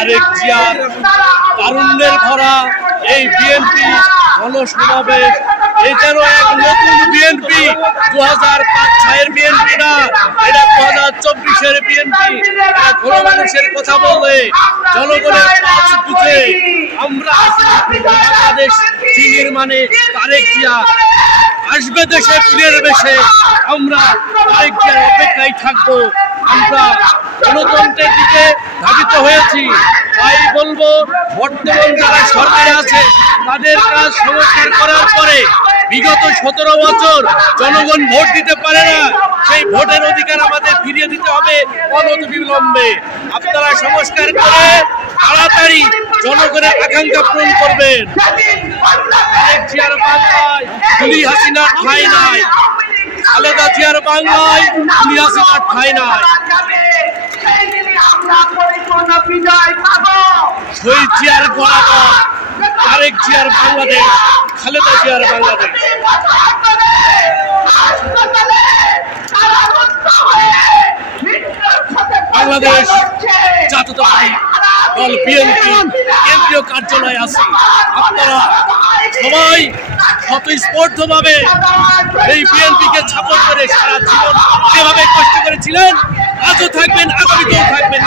তারেক জিয়ার তারুণ্যের ভরা এই বিএনপি গণসমাবেশ এই যেন এক নতুন বিএনপি 2005-06 বিএনপি না, এটা 2024-এর বিএনপি। কোনো মানুষের কথা বললে জনগণের পাশ বুঝে আমরা বাংলাদেশ চীনের মানে তারেক জিয়া আসবে দেশে ফিরের বেশে, আমরা তারেক জিয়ার অপেক্ষায় থাকবো। আমরা গণতন্ত্রের দিকে ধাবিত হয়েছি, তাই বলবো বর্তমান যারা সরকারে আছে তাদের কাজ সংস্কার করার পরে বিগত 17 বছর জনগণ ভোট দিতে পারে না, সেই ভোটের অধিকার আমাদের ফিরিয়ে দিতে হবে অনতিবিলম্বে। আপনারা সংস্কার করে তাড়াতাড়ি জনগণের আকাঙ্ক্ষা পূরণ করবেন। তারেক জিয়ার বাংলায় খুলি হাসিনার ঠাঁই নাই, খালেদা জিয়ার বাংলায় খুলি হাসিনার ঠাঁই নাই। শহীদ জিয়ার গোলাঘর, তারেক জিয়ার বাংলাদেশ, খালেদা জিয়ার বাংলাদেশ। বাংলাদেশ জাতীয়তাবাদী দল বিএনপি কেন্দ্রীয় কার্যালয়ে আছে। আপনারা সবাই স্বতঃস্ফূর্তভাবে এই বিএনপিকে সাপোর্ট করে সারা জীবন যেভাবে কষ্ট করেছিলেন আজও থাকবেন, আগামীতেও থাকবেন।